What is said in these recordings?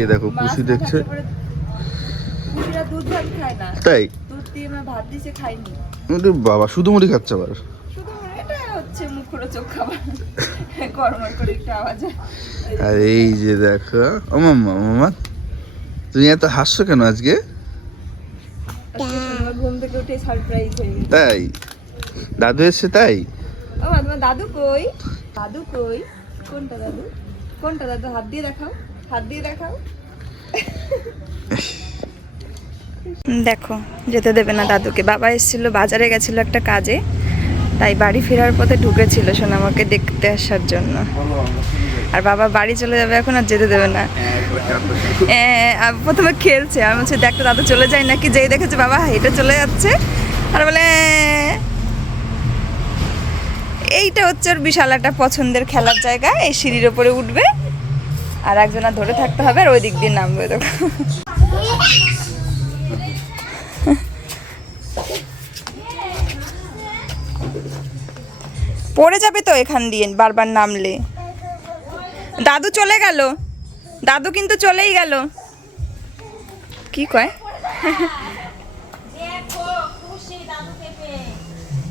এই দেখো পুষি দেখছে, দুধ ভাত খায় না, তাই দুধ দিয়ে ভাত দিয়েছে খাইনি। বাবা শুধু মুড়ি খাচ্ছে আবার। শুধু এটা হচ্ছে মুখরো চোখ খাবার, গরমার করে একটু আওয়াজ হয়। আর এই যে দেখো, ও মাম্মা মাম্মা তুমি এত হাসছো কেন আজকে? ঘুম থেকে উঠে সারপ্রাইজ হয়ে গেছে। তাই দাদু এসছে তাই? ও মা, তোমার দাদু কই? দাদু কই? কোনটা দাদু? কোনটা দাদু? হাত দিয়ে দেখাও, হাত দিয়ে দেখাও। দেখো যেতে দেবে না দাদুকে। বাবা এসেছিল, বাজারে গেছিল একটা কাজে, তাই বাড়ি ফেরার পথে ঢুকেছিল সোনামাকে দেখতে আসার জন্য। আর বাবা বাড়ি চলে যাবে এখন, আর যেতে দেবে না। প্রথমে খেলছে, আমি বলছি দেখতে দাদু চলে যায় নাকি, যেই দেখেছে বাবা হেঁটে চলে যাচ্ছে, আর বলে এইটা হচ্ছে ওর বিশাল একটা পছন্দের খেলার জায়গা। এই সিঁড়ির ওপরে উঠবে আর একজনা ধরে থাকতে হবে, আর ওই দিক দিয়ে নামবে। দেখো পড়ে যাবে তো এখান দিয়ে বারবার নামলে। দাদু চলে গেল, দাদু কিন্তু চলেই গেল। কি কয়?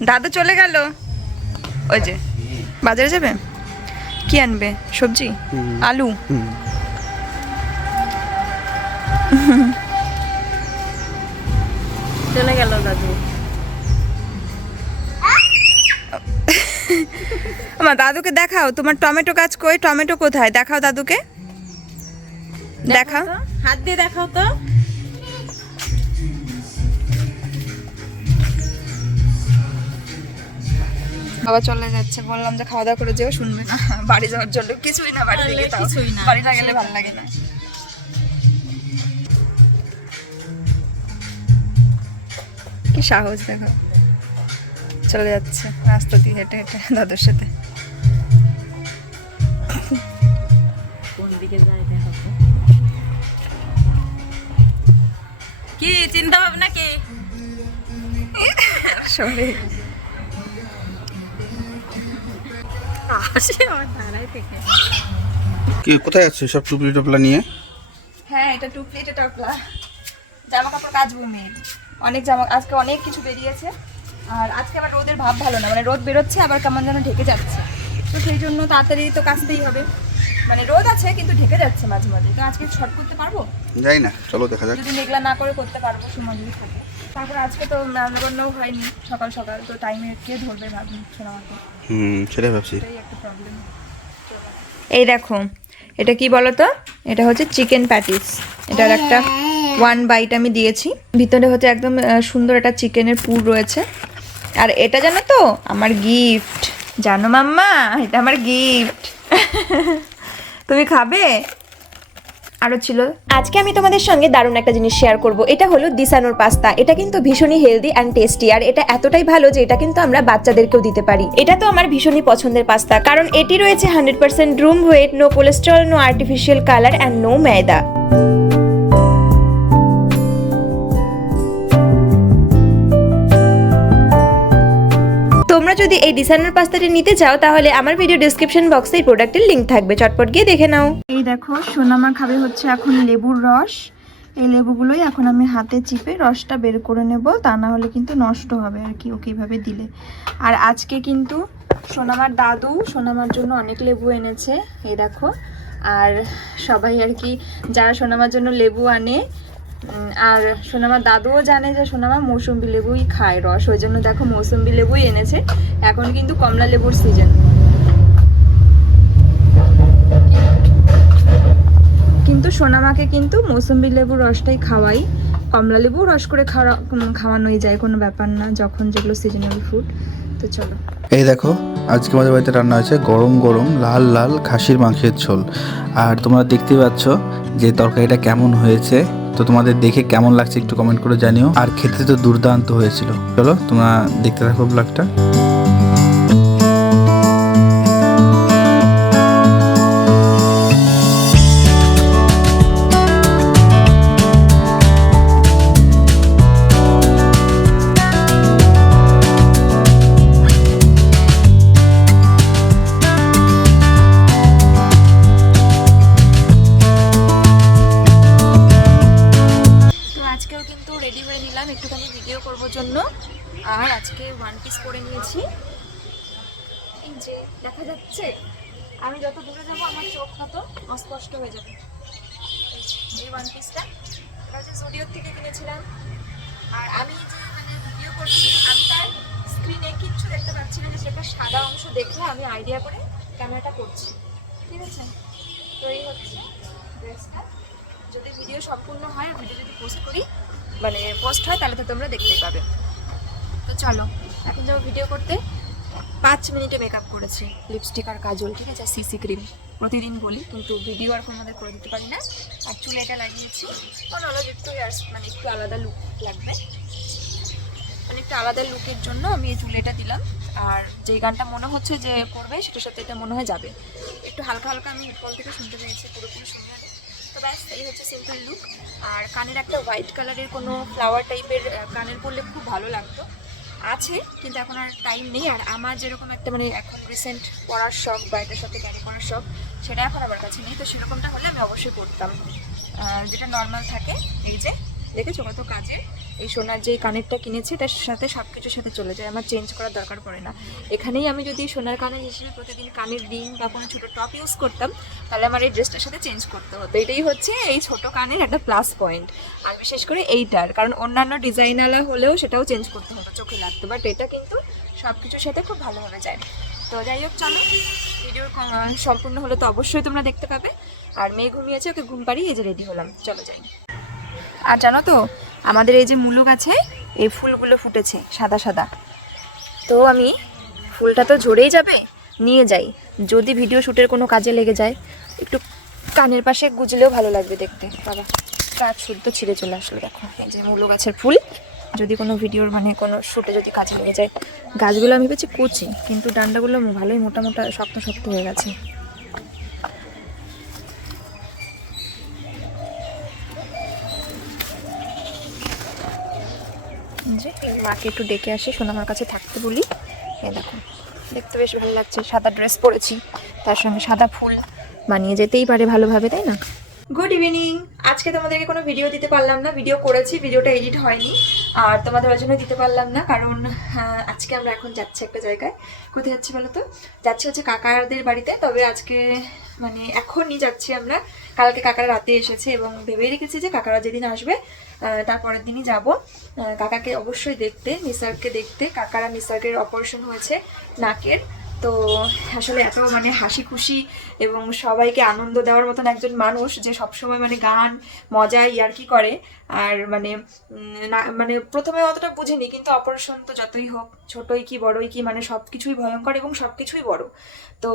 দাদু চলে গেল। ওই যে বাজারে যাবে, কি আনবে? সবজি, আলু। চলে গেল দাদু। আমার দাদুকে দেখাও, তোমার টমেটো গাছ কই? টমেটো কোথায়? দেখাও দাদুকে, দেখাও, হাত দিয়ে দেখাও তো। বাবা চলে যাচ্ছে, বললাম যে খাওয়া দাওয়া করে যেও, শুনবে না। বাড়ি যাওয়ার জন্য কিছুই না, বাড়ি থেকে কিছুই না, বাড়ি না গেলে ভালো লাগে না। কি সাহস দেখো, চলে যাচ্ছে রাস্তা দিয়ে হেঁটে হেঁটে দাদুর সাথে। কোন দিকে যায় দেখো তো। কি চিন্তা ভাবনা কি? সরে আসে আমার দাঁড়ায় থেকে। কি কোথায় আছো সব টুপলি টপলা নিয়ে? হ্যাঁ, এটা টুপলি, এটা টপলা, জামা কাপড় কাচবো মেয়ের। অনেক জামা, আজকে অনেক কিছু বেরিয়েছে। আর আজকে আবার রোদের ভাব ভালো না, মানে রোদ বেরোচ্ছে আবার কেমন যেন ঢেকে যাচ্ছে, তো সেই জন্য তাড়াতাড়ি তো কাচতেই হবে। মানে রোদ আছে কিন্তু ঢেকে যাচ্ছে মাঝে মাঝে, তো আজকে শর্ট করতে পারবো, যাই না, চলো দেখা যাক। যদি মেঘলা না করে করতে পারবো, সময় যদি থাকে। তারপর আজকে তো রান্নাবান্নাও হয়নি সকাল সকাল, তো টাইমে কে ধরবে ভাবছি না আমাকে, সেটাই ভাবছি। এটাই একটা প্রবলেম। এই দেখো এটা কি বলো তো, এটা হচ্ছে চিকেন প্যাটিস। এটার একটা 1 বাইট আমি দিয়েছি, ভিতরে হচ্ছে একদম সুন্দর একটা চিকেনের পুর রয়েছে। আর এটা জানো তো আমার গিফট, জানো মাম্মা, এটা আমার গিফট। তুমি খাবে? আরও ছিল। আজকে আমি তোমাদের সঙ্গে দারুণ একটা জিনিস শেয়ার করব, এটা হলো দিসানোর পাস্তা। এটা কিন্তু ভীষণই হেলদি অ্যান্ড টেস্টি, আর এটা এতটাই ভালো যে এটা কিন্তু আমরা বাচ্চাদেরকেও দিতে পারি। এটা তো আমার ভীষণই পছন্দের পাস্তা, কারণ এটি রয়েছে 100% whole wheat, no cholesterol, no artificial colour and no maida. তোমরা যদি এই দিসানোর পাস্তাটি নিতে চাও তাহলে আমার ভিডিও ডেসক্রিপশন বক্সে এই প্রোডাক্টের লিংক থাকবে, চটপট গিয়ে দেখে নাও। এই দেখো সোনামা খাবে হচ্ছে এখন লেবুর রস। এই লেবুগুলোই এখন আমি হাতে চিপে রসটা বের করে নেব, তা না হলে কিন্তু নষ্ট হবে আর কি ওকে এইভাবে দিলে। আর আজকে কিন্তু সোনামার দাদু সোনামার জন্য অনেক লেবু এনেছে, এই দেখো। আর সবাই আর কি যারা সোনামার জন্য লেবু আনে, আর সোনামার দাদুও জানে যে সোনামা মৌসুম্বি লেবুই খায় রস, ওই জন্য দেখো মৌসুম্বি লেবুই এনেছে। এখন কিন্তু কমলা লেবুর সিজন, কিন্তু সোনামাকে কিন্তু মৌসুম্বি লেবুর রসটাই খাওয়াই, কমলা লেবু রস করে খাওয়ানোই যায়, কোনো ব্যাপার না, যখন যেগুলো সিজনাল ফ্রুট। তো চলো, এই দেখো আজকে আমাদের বাড়িতে রান্না হয়েছে গরম গরম লাল লাল খাসির মাংসের ঝোল। আর তোমরা দেখতেই পাচ্ছ যে তরকারিটা কেমন হয়েছে, তো তোমাদের দেখে কেমন লাগছে একটু কমেন্ট করে জানিও। আর খেতে তো দুর্দান্ত হয়েছিল। চলো তোমরা দেখতে থাকো ব্লগটা। পরেছি, এই যে দেখা যাচ্ছে, আমি যত দূরে যাবো আমার চোখ মতো অস্পষ্ট হয়ে যাবে। এই ওয়ান পিসটা এটা হচ্ছে জুডিওর থেকে কিনেছিলাম। আর আমি যে মানে ভিডিও করছি, আমি তার স্ক্রিনে কিচ্ছু দেখতে পাচ্ছি না, যে সেটা সাদা অংশ দেখে আমি আইডিয়া করে ক্যামেরাটা করছি, ঠিক আছে? তো এই হচ্ছে ড্রেসটা। যদি ভিডিও সম্পূর্ণ হয়, ভিডিও যদি পোস্ট করি মানে পোস্ট হয়, তাহলে তো তোমরা দেখতেই পাবে। তো চলো এখন যাবো ভিডিও করতে। 5 মিনিটে মেকআপ করেছি, লিপস্টিক আর কাজল, ঠিক আছে, সিসি ক্রিম প্রতিদিন বলি, কিন্তু ভিডিও আর কোনো মধ্যে করে দিতে পারি না। আর চুলে এটা লাগিয়েছি, কারণ অলরেডি একটু হেয়ার্স মানে একটু আলাদা লুক লাগবে, মানে একটু আলাদা লুকের জন্য আমি এই চুলে এটা দিলাম। আর যেই গানটা মনে হচ্ছে যে করবে, সেটার সাথে এটা মনে হয় যাবে। একটু হালকা হালকা আমি হেডফোন থেকে শুনতে পেয়েছি, পুরোপুরি শুনতে হবে। তো ব্যাস এই হচ্ছে সিম্পল লুক। আর কানের একটা হোয়াইট কালারের কোনো ফ্লাওয়ার টাইপের কানের পরলে খুব ভালো লাগতো, আছে কিন্তু এখন আর টাইম নেই। আর আমার যেরকম একটা মানে এখন রিসেন্ট পড়ার শখ বা এটার সাথে ক্যারি করার শখ, সেটা এখন আমার কাছে নেই। তো সেরকমটা হলে আমি অবশ্যই করতাম। যেটা নর্মাল থাকে, এই যে দেখেছো কত কাজে, এই সোনার যে কানেরটা কিনেছি তার সাথে সব কিছুর সাথে চলে যায়, আমার চেঞ্জ করার দরকার পড়ে না। এখানেই আমি যদি সোনার কানের হিসেবে প্রতিদিন কানের রিং বা কোনো ছোটো টপ ইউজ করতাম, তাহলে আমার এই ড্রেসটার সাথে চেঞ্জ করতে হতো। এটাই হচ্ছে এই ছোটো কানের একটা প্লাস পয়েন্ট। আর বিশেষ করে এইটার, কারণ অন্যান্য ডিজাইনওয়ালা হলেও সেটাও চেঞ্জ করতে হতো, চোখে লাগতো, বাট এটা কিন্তু সব কিছুর সাথে খুব ভালোভাবে যায়। তো যাই হোক, চলো ভিডিও সম্পূর্ণ হলে তো অবশ্যই তোমরা দেখতে পাবে। আর মেয়ে ঘুমিয়েছে, ওকে ঘুম পাড়িয়ে এই যে রেডি হলাম, চলো যাই। আর জানো তো, আমাদের এই যে মুলু গাছে এই ফুলগুলো ফুটেছে সাদা সাদা, তো আমি ফুলটা তো ঝরেই যাবে, নিয়ে যাই, যদি ভিডিও শ্যুটের কোনো কাজে লেগে যায়, একটু কানের পাশে গুজলেও ভালো লাগবে দেখতে। বাবা, গাছ শুদ্ধ ছিঁড়ে চলে আসলো, দেখো এই যে মুলু গাছের ফুল, যদি কোনো ভিডিওর মানে কোনো শ্যুটে যদি কাজে লেগে যায়। গাছগুলো আমি পেয়েছি কুচি, কিন্তু ডান্ডাগুলো ভালোই মোটা মোটা শক্ত শক্ত হয়ে গেছে। যে মাকে একটু ডেকে আসি, শোনো আমার কাছে থাকতে বলি। এই দেখো, দেখতে বেশ ভালো লাগছে, সাদা ড্রেস পরেছি, তার সঙ্গে সাদা ফুল মানিয়ে যেতেই পারে ভালোভাবে, তাই না? Good evening. আজকে তোমাদেরকে কোনো ভিডিও দিতে পারলাম না, ভিডিও করেছি, ভিডিওটা এডিট হয়নি, আর তোমাদের ওই জন্য দিতে পারলাম না, কারণ আজকে আমরা এখন যাচ্ছি একটা জায়গায়। কোথায় যাচ্ছি বলো তো? যাচ্ছি হচ্ছে কাকাদের বাড়িতে। তবে আজকে মানে এখনই যাচ্ছি আমরা, কালকে কাকারা রাতে এসেছে এবং ভেবেই রেখেছি যে কাকারা যেদিন আসবে তারপরের দিনই যাব কাকাকে অবশ্যই দেখতে, মিসারকে দেখতে। কাকারা মিসার্কের অপারেশন হয়েছে নাকের, তো আসলে এত মানে হাসি খুশি এবং সবাইকে আনন্দ দেওয়ার মতন একজন মানুষ, যে সবসময় মানে গান মজা ইয়ার্কি করে। আর মানে মানে প্রথমে অতটা বুঝিনি, কিন্তু অপারেশন তো যতই হোক, ছোটই কি বড়ই কি, মানে সব কিছুই ভয়ঙ্কর এবং সব কিছুই বড়। তো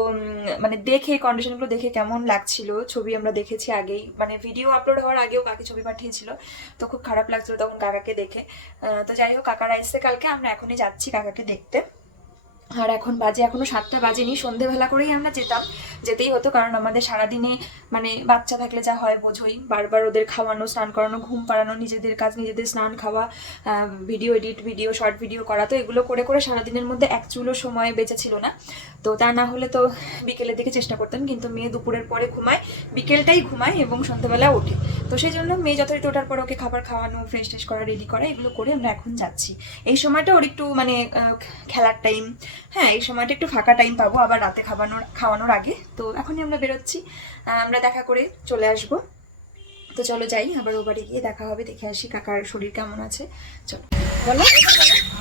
মানে দেখে কন্ডিশনগুলো দেখে কেমন লাগছিল, ছবি আমরা দেখেছি আগেই, মানে ভিডিও আপলোড হওয়ার আগেও কাকে ছবি পাঠিয়েছিল, তো খুব খারাপ লাগছিল তখন কাকাকে দেখে। তো যাই হোক, কাকারা এসছে কালকে, আমরা এখনই যাচ্ছি কাকাকে দেখতে। আর এখন বাজে এখনও 7টা বাজেনি, সন্ধেবেলা করেই আমরা যেতেই হতো, কারণ আমাদের সারাদিনে মানে বাচ্চা থাকলে যা হয় বোঝোই, বারবার ওদের খাওয়ানো, স্নান করানো, ঘুম পাড়ানো, নিজেদের কাজ নিজেদের, স্নান, খাওয়া, video edit, video short video করা, তো এগুলো করে করে সারাদিনের মধ্যে এক চুলো সময় বেঁচে ছিল না। তো তা না হলে তো বিকেলের দিকে চেষ্টা করতাম, কিন্তু মেয়ে দুপুরের পরে ঘুমায়, বিকেলটাই ঘুমায় এবং সন্ধ্যাবেলা ওঠে। তো সেই জন্য মেয়ে যথারীতি ওঠার পর ওকে খাবার খাওয়ানো, ফ্রেশ ট্রেশ করা, রেডি করা, এগুলো করে আমরা এখন যাচ্ছি। এই সময়টা ওর একটু মানে খেলার টাইম, হ্যাঁ এই সময়টা একটু ফাঁকা টাইম পাবো আবার রাতে খাওয়ানোর আগে। তো এখনই আমরা বেরোচ্ছি, আমরা দেখা করে চলে আসবো। তো চলো যাই, আবার ও বাড়ি গিয়ে দেখা হবে, দেখে আসি কাকার শরীর কেমন আছে। চলো। বলো,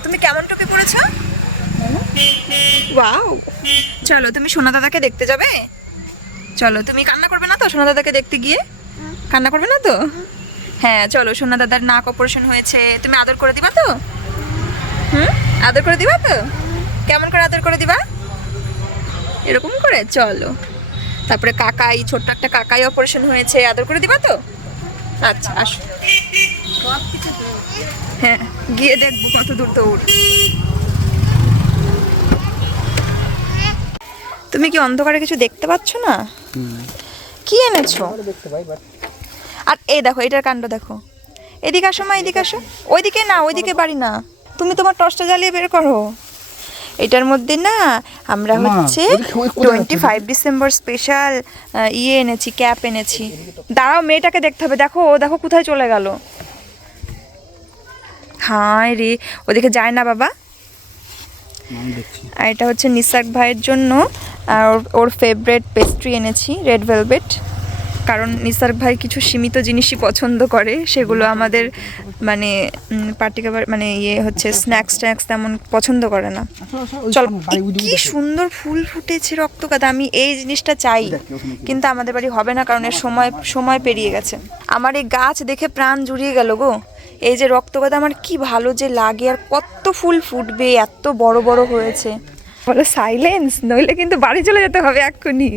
তুমি কেমন টুপি পরেছ? ওয়াও, চলো তুমি সোনা দাদাকে দেখতে যাবে? চলো, তুমি কান্না করবে না তো সোনা দাদাকে দেখতে গিয়ে? কান্না করবে না তো? হ্যাঁ চলো, সোনা দাদার নাক অপারেশন হয়েছে, তুমি আদর করে দিবা তো? আদর করে দিবা তো? কেমন করে আদর করে দিবা? এরকম করে, চলো। তারপরে কাকাই, ছোট্ট একটা কাকাই অপারেশন হয়েছে, আদর করে দিবা তো? আচ্ছা আসো, হ্যাঁ গিয়ে দেখবো কত দূর দৌড়। তুমি কি অন্ধকারে কিছু দেখতে পাচ্ছ না? কি এনেছো? আর এই দেখো, এটার কাণ্ড দেখো। এদিকে আসো মা, এদিকে আসো। ওইদিকে না, ওইদিকে বাড়ি না, তুমি তোমার টর্চটা জ্বালিয়ে বের করো। এটার মধ্যে না আমরা হচ্ছে 25 ডিসেম্বর স্পেশাল এনেছি, ক্যাপ এনেছি। দাঁড়াও, মেয়েটাকে দেখতে হবে, দেখো ও দেখো কোথায় চলে গেল। হায় রে, ওদিকে যায় না বাবা। আমি দেখছি। আর এটা হচ্ছে নিসাক ভাইয়ের জন্য, আর ওর ফেভারিট পেস্ট্রি এনেছি রেড ভেলভেট, কারণ নিসাক ভাই কিছু সীমিত জিনিসই পছন্দ করে, সেগুলো আমাদের মানে পার্টিকুলার মানে ইয়ে হচ্ছে স্ন্যাক্স তেমন পছন্দ করে না। চল, কি সুন্দর ফুল ফুটেছে রক্তগাঁদা, আমি এই জিনিসটা চাই, কিন্তু আমাদের বাড়ি হবে না কারণ এর সময় পেরিয়ে গেছে। আমার এই গাছ দেখে প্রাণ জুড়িয়ে গেল গো, এই যে রক্তগাঁদা আমার কি ভালো যে লাগে, আর কত ফুল ফুটবে, এত বড় বড় হয়েছে। বলো সাইলেন্স, নইলে কিন্তু বাড়ি চলে যেতে হবে এক্ষুনি।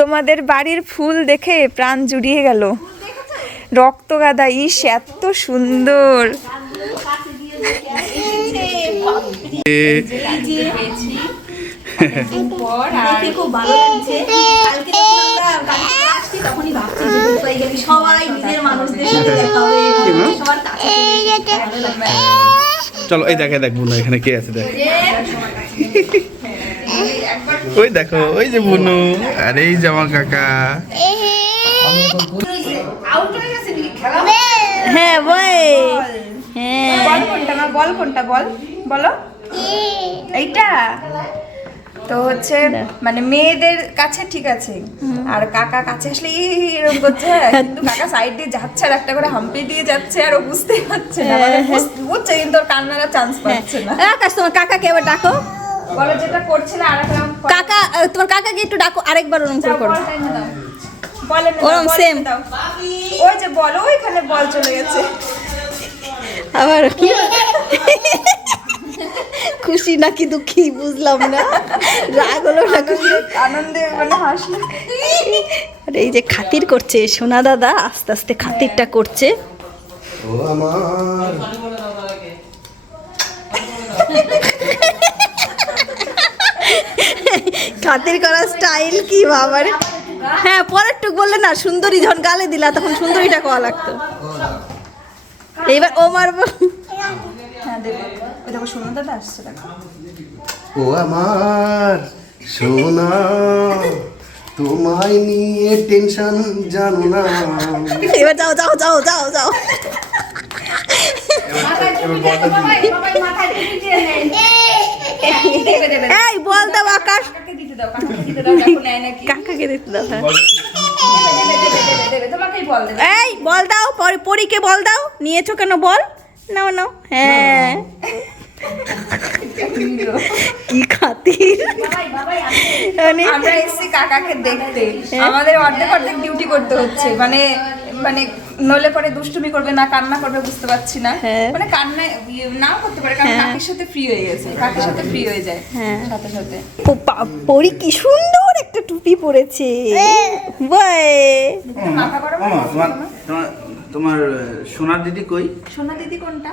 তোমাদের বাড়ির ফুল দেখে প্রাণ জুড়িয়ে গেল, রক্তগাঁদা, ইস এত সুন্দর। চলো এই দেখ বুনু এখানে কে আছে দেখ। ওই দেখো ওই যে বুনু, আর এই যে আমার কাকা। হ্যাঁ বল, হ্যাঁ বল কোনটা, মা বল কোনটা, বল বলো এইটা। তো হচ্ছে মানে মেয়েদের কাছে ঠিক আছে, আর কাকা কাছে আসলে এরকম করছে, কিন্তু কাকা সাইড দিয়ে যাচ্ছে আর একটা করে হাম্পি দিয়ে যাচ্ছে, আর ও বুঝতেই পারছে না, মানে বুঝছে কিন্তু ওর কান্নার চান্স পাচ্ছে না। আকাশ, তোমার কাকাকে এবার ডাকো। বলো যেটা করছিলে আর একটা কাকা, তোমার কাকাকে একটু ডাকো, আরেকবার ওরকম করে করো। বলেন ওরম সেম। ওই যে বলো, ওইখানে বল চলে গেছে। আবার খুশি নাকি দুঃখী বুঝলাম না, রাগ হলো না খুশি, আনন্দে মানে হাসি। আর এই যে খাতির করছে সোনা দাদা, আস্তে আস্তে খাতিরটা করছে। ও আমার খাতির করার স্টাইল কি বাবার। হ্যাঁ পরের টুক বললে না, সুন্দরী যখন গালে দিলা তখন সুন্দরীটা কোয়া লাগতো। এইবার ও মারবো। হ্যাঁ দেবো, ওই দেখো শোনো দাদা আসছে, দেখো। ও আমার সোনা, তোমায় নিয়ে টেনশন জানো না। এবার যাও যাও যাও যাও যাও। এই বল দাও আকাশ, কাকাকে দিতে দাও, হ্যাঁ। এই বল দাও, পরীকে বল দাও, নিয়েছো কেন বল, নাও নাও। হ্যাঁ কি খাতির। মানে আমরা এসেছি কাকাকে দেখতে, আমাদের অর্ধেক ডিউটি করতে হচ্ছে, মানে মানে নলে পরে দুষ্টুমি করবে না কান্না করবে বুঝতে পারছি না, হ্যাঁ। মানে কান্না নাও করতে পারে, কারণ কাকির সাথে ফ্রি হয়ে গেছে, কাকির সাথে ফ্রি হয়ে যায় সাথে সাথে। পরি কি সুন্দর একটা টুপি পরেছে, বাই। মাথা গরম তোমার সোনার দিদি কই? সোনা দিদি কোনটা?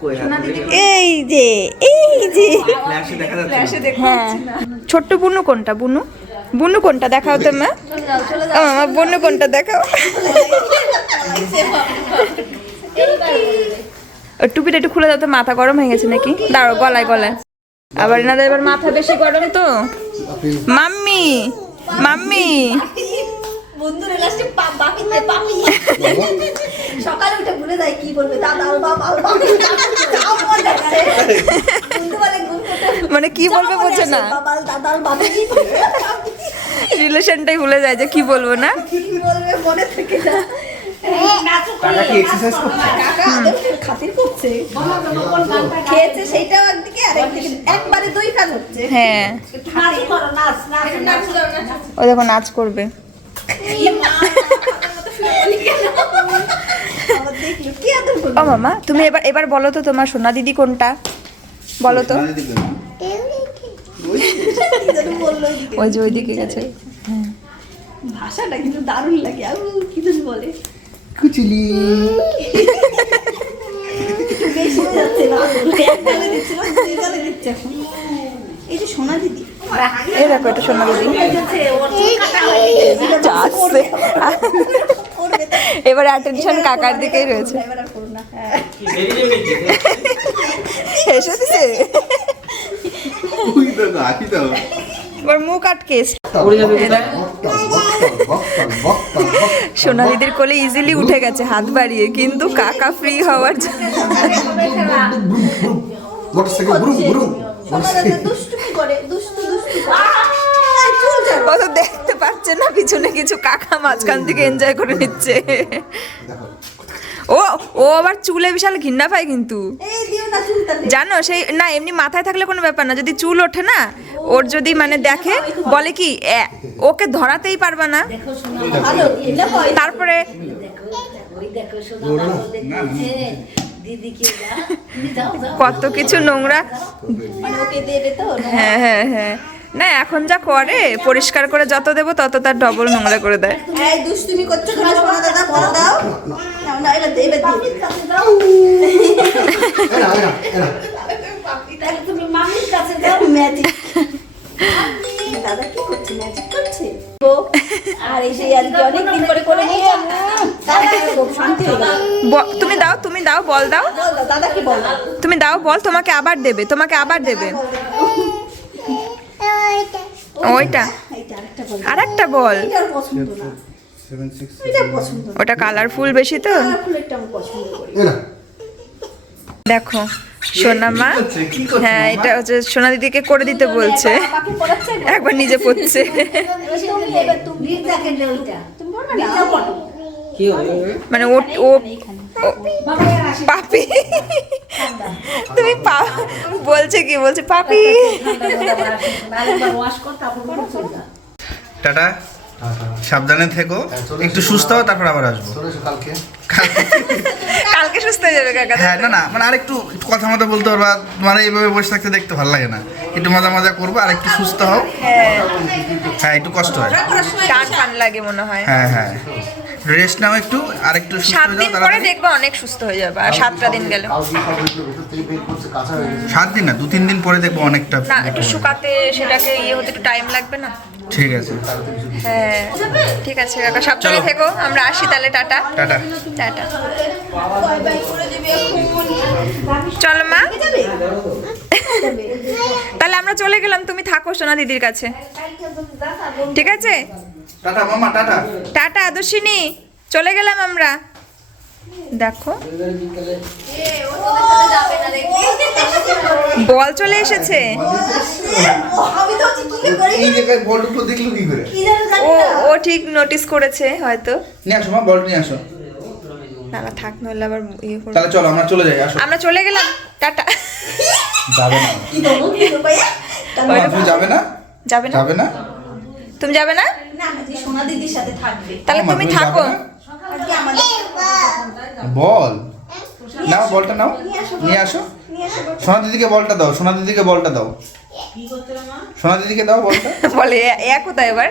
কই সোনা দিদি এই যে ফ্ল্যাশে দেখা যাচ্ছে। ফ্ল্যাশে দেখতে পাচ্ছি না। ছোট্ট বুনু কোনটা? বুনু কোনটা দেখাও তো মা, আমার বুনু কোনটা দেখাও। ওর টুপিটা একটু খুলে দাও তো, মাথা গরম হয়ে গেছে নাকি, দাঁড়ো গলায়। আবার এনাদের এবার মাথা বেশি গরম তো। মাম্মি বন্ধুরা লাস্টে বাপিতে পাপি সকালে উঠে ভুলে যায় কি বলবে, দাদা বাবা মানে কি বলবে বোঝে না, বাবা দাদাল বাপি রিলেশনটাই ভুলে যায় যে কি বলবো না। কি বলবে মনে থেকে না। কাকা কি এক্সারসাইজ করছে? কাকা খাতির করছে, খেয়েছে সেইটাও একদিকে, আর একদিকে একবারে দুই কাজ হচ্ছে। হ্যাঁ নাচ করো, নাচ নাচ ও দেখো নাচ করবে। ও মামা তুমি এবার বলো তো তোমার সোনা দিদি কোনটা, বলো তো। সোনার দিদি কই? ওই যে ওইদিকে গেছে। ভাষাটা কিন্তু দারুণ লাগে, আর কি যেন বলে কুচিলি। বেশি যাচ্ছে না, এক গালে দিচ্ছিল, দুই গালে দিচ্ছে এখন। এই যে সোনা দিদি, এই দেখো এটা সোনা দিদি যাচ্ছে। এবার অ্যাটেনশন কাকার দিকেই রয়েছে। এবার আর করো না। এসে দিছে ওই তো আকি তো। এবার মুখ আটকে সোনা দিদির কোলে ইজিলি উঠে গেছে হাত বাড়িয়ে, কিন্তু কাকা ফ্রি হওয়ার জন্য মোটরসাইকেল বুরুম বুরুম দুষ্টুমি করে, দুষ্টু দুষ্টু করে। এই চুল ছাড়ো। ও তো দেখতে পাচ্ছে না পিছনে কিছু, কাকা মাঝখান থেকে এনজয় করে নিচ্ছে। ও ও আবার চুলে বিশাল ঘৃণা পায় কিন্তু, এই দিও না চুলটাতে। জানো সেই না, এমনি মাথায় থাকলে কোনো ব্যাপার না, যদি চুল ওঠে না ওর, যদি মানে দেখে বলে কি ওকে ধরাতেই পারবা না। ভালো, এটা হয়। তারপরে কত কিছু নোংরা, মানে ওকে দেবে তো? হ্যাঁ হ্যাঁ হ্যাঁ, না এখন যা করে পরিষ্কার করে যত দেবো তত তার ডবল নোংরা করে দেয়। এই দুষ্টুমি করছো কেন সোনা দাদা? বল দাও। নাও না, এবার দেবে দাও। তুমি মামির কাছে যাও। ম্যাজিক দাদা কি করছে? ম্যাজিক করছে। আর এই সেই আর কি অনেকদিন করে করে নিয়ে দাদা খুব শান্তি হয়ে গেল। তুমি দাও, তুমি দাও, বল দাও, বল দাও, দাদা কি বল? তুমি দাও বল, তোমাকে আবার দেবে, তোমাকে আবার দেবে। ওইটা এইটা আরেকটা বল। আর একটা বল, এটার পছন্দ না। এটা পছন্দ না। ওটা কালারফুল বেশি তো। ফুলেরটা আমি পছন্দ করি। দেখো সোনা মা, হ্যাঁ এটা হচ্ছে সোনা দিদিকে করে দিতে বলছে, বাকি পড়াচ্ছে না। একবার নিজে পড়ছে। তুমি এবার তুমি দেখেন ওইটা। তুমি পড়বে না? যাও পড়ো। মানে ও ও পাপি, তুমি বলছে কি বলছে পাপি। টাটা, সাবধানে থেকো, একটু সুস্থ হও, তারপর আবার আসবো। চলে এসো কালকে। কালকে সুস্থ হয়ে যাবে কাকা। হ্যাঁ না না, মানে আরেকটু একটু কথা মতো বলতে পারবা, মানে এইভাবে বসে থাকতে দেখতে ভালো লাগে না, একটু মজা মজা করবো, আর একটু সুস্থ হও। হ্যাঁ একটু কষ্ট হয়, টান টান লাগে মনে হয়। হ্যাঁ হ্যাঁ, রেস্ট নাও একটু, আর একটু সুস্থ 7 হয়ে দিন যাও পরে তাড়াতাড়ি। দেখবে অনেক সুস্থ হয়ে যাবে, আর 7টা দিন গেল কালকে সব এগুলো ভেতর থেকে বের করছে, কাঁচা হয়ে গেছে। 7 দিন না, 2-3 দিন পরে দেখবো অনেকটা। না, একটু শুকাতে সেটাকে ইয়ে হতে একটু টাইম লাগবে না। ঠিক আছে, হ্যাঁ ঠিক আছে কাকা, সাবধানে চলো। থেকো, আমরা আসি তাহলে, tata tata. Tata. Bye bye করে দেবে এখন। চলো মা, যাবে? তাহলে আমরা চলে গেলাম, তুমি থাকো সোনা দিদির কাছে, ঠিক আছে? টাটা মামা, টাটা। টাটা আদর্শিনী, চলে গেলাম আমরা। দেখো বল চলে এসেছে। আমি তো হচ্ছে কি করে এই জায়গায় বল দুটো দেখলো কি করে? কি যেন জানি ও না। ও ঠিক নোটিস করেছে হয়তো। নিয়ে আসো মা, বল নিয়ে আসো। না না থাক, নইলে আবার ইয়ে করবো। তাহলে চলো আমরা চলে যাই, আসো। আমরা চলে গেলাম, টাটা। যাবে না কি দেবো কি দেবো ভাইয়া? মা, তুমি যাবে না? যাবে না? যাবে না? তুমি যাবে না? না আজকে সোনা দিদির সাথে থাকবে। তাহলে মা, তুমি যাবে থাকো। না? আজকে আমাদের বল নাও, বলটা নাও, নিয়ে আসো। নিয়ে আসো। সোনা দিদিকে বলটা দাও, সোনা দিদিকে বলটা দাও, সোনা দিদিকে দাও বলটা। বলে এ কোথায় এবার?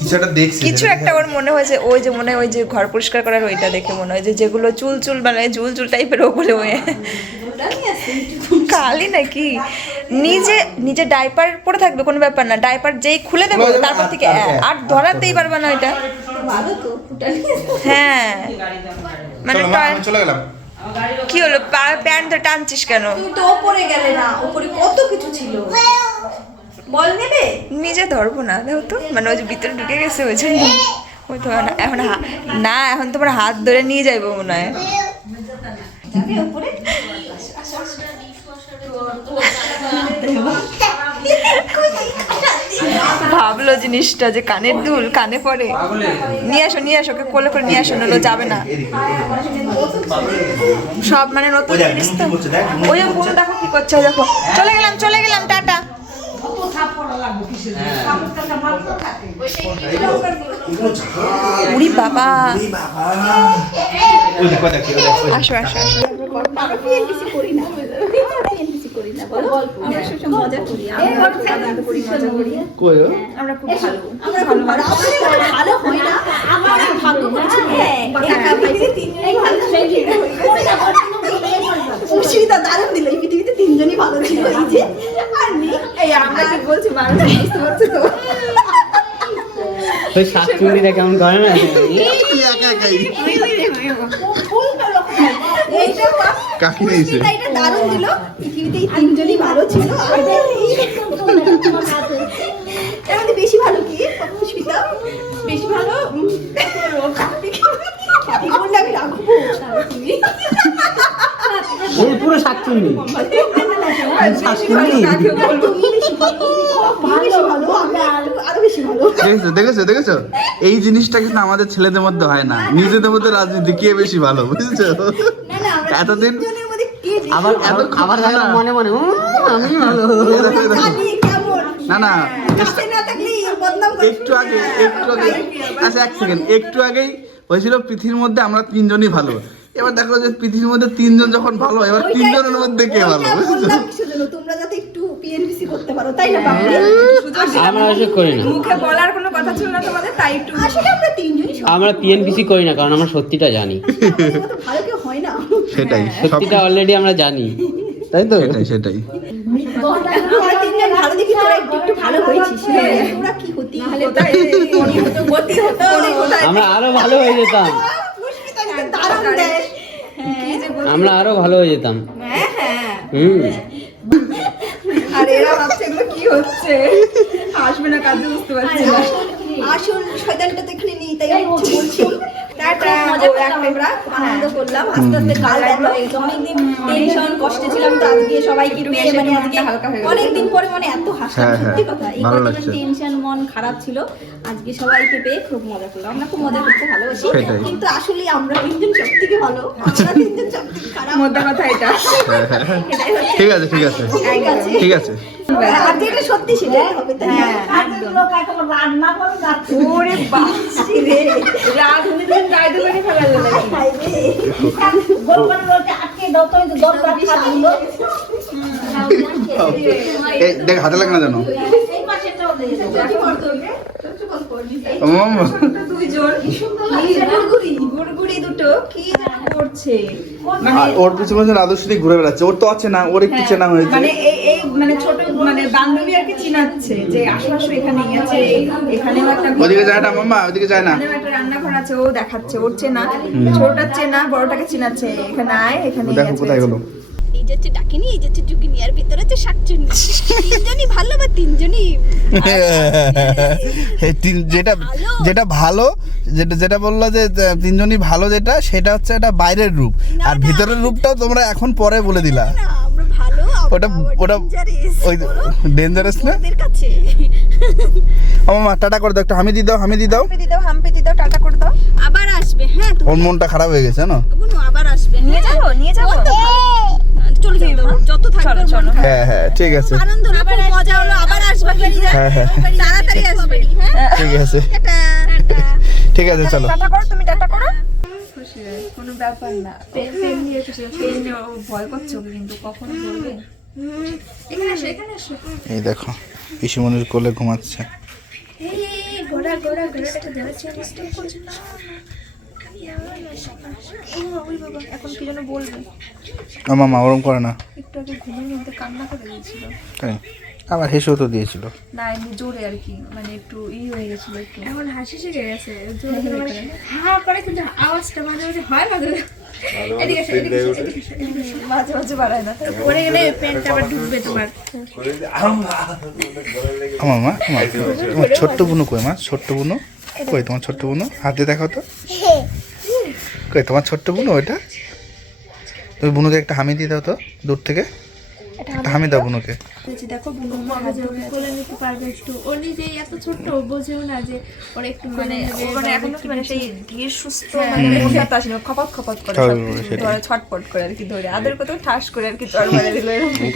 কিছু একটা দেখছি, কিছু একটা ওর মনে হয়েছে, ওই যে মনে হয় ওই যে ঘর পরিষ্কার করার ওইটা দেখে মনে হয় যে যেগুলো চুল চুল মানে চুল চুল টাইপের ওগুলো ওই ওটা নিয়ে আসি। কালি নাকি নিজে নিজে ডাইপার পরে থাকবে, কোনো ব্যাপার না, ডাইপার যেই খুলে দেবো খুলে দেবে, তারপর থেকে তারপরে আর ধরাতেই পারবে না ওইটা। ভালো তো ওটা নিয়ে আসো। হ্যাঁ মানে চলো মা, আমি চলে গেলাম। কি হলো, প্যান্ট টানছিস কেন? তুমি তো ওপরে গেলে না, ওপরে কত কিছু ছিল। বল নেবে? নিজে ধরবো না, দেখো তো, মানে ওই যে ভিতরে ঢুকে গেছে ওই জন্য। ওই তো এখন না, এখন তোমার হাত ধরে নিয়ে যাইবো মনে হয়। যাবে ওপরে? ভাবলো জিনিসটা যে কানের দুল কানে পড়ে। নিয়ে আসো নিয়ে আসো, ওকে কোলে করে নিয়ে আসো, নলো যাবে না। সব মানে নতুন জিনিস তো। ওই যে বোন দেখো কি করছে, ওই দেখো। চলে গেলাম চলে গেলাম, টাটা। উড়ি বাবা, ওই দেখো, ওই দেখো, ওই দেখো, ওই দেখো। আসো আসো আসো। পিএনপিসি করি না। পিএনপিসি করি না। বলো আমরা সব মজা করি। আমরা করি মজা করি। আমরা খুব ভালো। আমরা খুব ভালো। ভালো হয় না। আমার ভাগ্য করছে। একা পৃথিবীতে তিনজনই ভালো ছিল। সুস্মিতা দারুণ দিল। এই পৃথিবীতে তিনজনই ভালো ছিল। এই যে আর নেই। এই আমরা কি বলছি মানুষ বুঝতে পারছো তো? ওই শাকচুন্নিটা কেমন করে না? এটা দারুণ দিল। পৃথিবীতে এই তিনজনই ভালো ছিল। আর বেশি ভালো কি সুস্মিতা বেশি ভালো কোনটা আমি রাখবো তুমি এই পুরো শাকচুন্নি শাকচুন্নি আরো বেশি ভালো দেখেছো দেখেছো এই জিনিসটা কিন্তু আমাদের ছেলেদের মধ্যে হয় না, নিজেদের মধ্যে রাজনীতি কে বেশি ভালো, বুঝেছো? এতদিন আবার আবার দেখো মনে মনে আমি ভালো না না না থাকলে বদনাম একটু আগে আচ্ছা এক সেকেন্ড, একটু আগেই হয়েছিল পৃথিবীর মধ্যে আমরা তিনজনই ভালো, এবার দেখো যে পৃথিবীর মধ্যে তিনজন যখন ভালো, এবার তিনজনের মধ্যে কে ভালো, বুঝেছো? তোমরা যাতে একটু পিএনপিসি করতে পারো তাই না বাবা আমরা ওসব করি না, মুখে বলার কোনো কথা ছিল না তোমাদের, তাই একটু আসলে আমরা তিনজনই আমরা পিএনপিসি করি না কারণ আমরা সত্যিটা জানি, ভালো কেউ হয় না সেটাই সত্যিটা অলরেডি আমরা জানি, তাই তো? সেটাই আমরা তিনজন ভালো দেখি তোরা একটু ভালো হয়েছিস তোরা কি হতি তাহলে তাই হতো গতি হতো আমরা আরো ভালো হয়ে যেতাম, দারুণ দেয় আমরা আরো ভালো হয়ে যেতাম। আর এরা ভাবছে এগুলো কি হচ্ছে, আসবে না কাঁদতে বুঝতে পারছি না। আসল শয়তানটা তো এখানে নেই তাই আমি কিছু বলছি টাটা, মজা ও করলাম একটা আমরা আনন্দ করলাম আস্তে আস্তে কাল দেখা হয়ে গেছে অনেকদিন টেনশন কষ্টে ছিলাম তো আজকে সবাইকে পেয়ে মানে আজকে হালকা হয়ে গেছে। অনেকদিন পরে মানে এত হাসলাম হ্যাঁ, সত্যি হ্যাঁ, কথা এই ভালো কদিন লাগছে। টেনশন মন খারাপ ছিল আজকে সবাইকে পেয়ে খুব মজা করলাম আমরা খুব মজা করতে ভালোবাসি সেটাই। কিন্তু আসলে আমরা তিনজন সব থেকে ভালো আমরা তিনজন সব থেকে খারাপ মোদ্দা কথা এটা। এটাই হচ্ছে ঠিক আছে ঠিক আছে ঠিক আছে ঠিক আছে আর যেটা সত্যি সেটাই হবে তাই না? ওরে বাপরে রে, রাধুনি দিন গাইতে করে ফেলা গেল নাকি? হাই রে। এই দেখ হাতে লাগ না জানো দুইজন গুড়গুড়ি দুটো কি যেন করছে, ওর পিছনে আদর্শটি ঘুরে বেড়াচ্ছে, ওর তো আছে না, ওর একটু চেনা হয়েছে। মানে এই মানে ছোট মানে বান্ধবী আর কি চিনাচ্ছে যে আশেপাশে এখানেই আছে, এখানেও একটা ওদিকে যায় না মাম্মা, ওদিকে যায় না। এখানেও একটা রান্নাঘর আছে, ও দেখাচ্ছে ওর চেনা, ছোটটার চেনা বড়টাকে চিনাচ্ছে, এখানে আয় এখানে দেখো কোথায় গেলো। এই যাচ্ছে ডাকিনি এই যাচ্ছে টুকিনি আর ভিতরে তো শাকচুনি তিনজনই ভালো বা তিনজনই যেটা যেটা ভালো যেটা যেটা বললো যে তিনজনই ভালো, যেটা সেটা হচ্ছে এটা বাইরের রূপ, আর ভিতরের রূপটাও তোমরা এখন পরে বলে দিলা। না আমরা ভালো ওটা ওটা ওই ডেঞ্জারাস না? ওদের কাছে ও মামা টাটা করে দাও, একটা হামি দাও হাম্পি দিদাও টাটা করে দাও। আবার আসবে হ্যাঁ ওর মনটা খারাপ হয়ে গেছে না? তুমি আবার আসবে নিয়ে যাবো চলে যাবো যত থাকবে চলো হ্যাঁ হ্যাঁ ঠিক আছে আনন্দ হলো খুব মজা হলো আবার আসবে হ্যাঁ হ্যাঁ তাড়াতাড়ি আসবে হ্যাঁ ঠিক আছে ঠিক আছে চলো। টাটা করো, তুমি টাটা করো। কোনো ব্যাপার না, পেন নিয়ে ভয় করছো কিন্তু কখন বলবে। এখানে এসো এই দেখো পিসিমণির কোলে ঘুমাচ্ছে। ঘোড়া একটা দেখাচ্ছি স্টেপ করছে না। ওই বাবা এখন কি যেন বলবে, ও মামা ওরম করে না, একটু আগে ঘুমের মধ্যে কান্না করে দিয়েছিল। তাই আবার হেসেও তো দিয়েছিল। না এমনি জোরে আর কি, মানে একটু হয়ে গেছিল একটু। এখন হাসি শিখে গেছে হা করে কিন্তু আওয়াজটা মাঝে মাঝে হয় মাঝে মাঝে এদিকে এসো, এদিকে এসো, এদিকে এসো, এদিকে এসো। মাঝে মাঝে বাড়ায় না, পরে গেলে প্যান্টটা আবার ডুববে তোমার। আমার মা তোমার ছোট্ট বুনু কই, মা ছোট্ট বুনু কই, তোমার ছোট্ট বুনু হাতে দেখাও তো কই তোমার ছোট্ট বুনু। ওইটা তুমি বুনুকে একটা হামি দিয়ে দাও তো দূর থেকে, একটা হামি দাও বুনুকে। দেখো বুনু আমার হাত ধরে আছে। কোলে নিতে পারবে একটু, ও নিজেই এত ছোট্ট ও বোঝেও না যে ওরা একটু মানে নেবে, মানে বা এখন একটু মানে সেই ধীর সুস্থ মানে মোটাতে আসলে খপত করে চল, সবকিছু সেটাই। ধরে ছটপট করে আর কি ধরে আদর কত ঠাস করে আর কি চড় মারে দিল এরকম।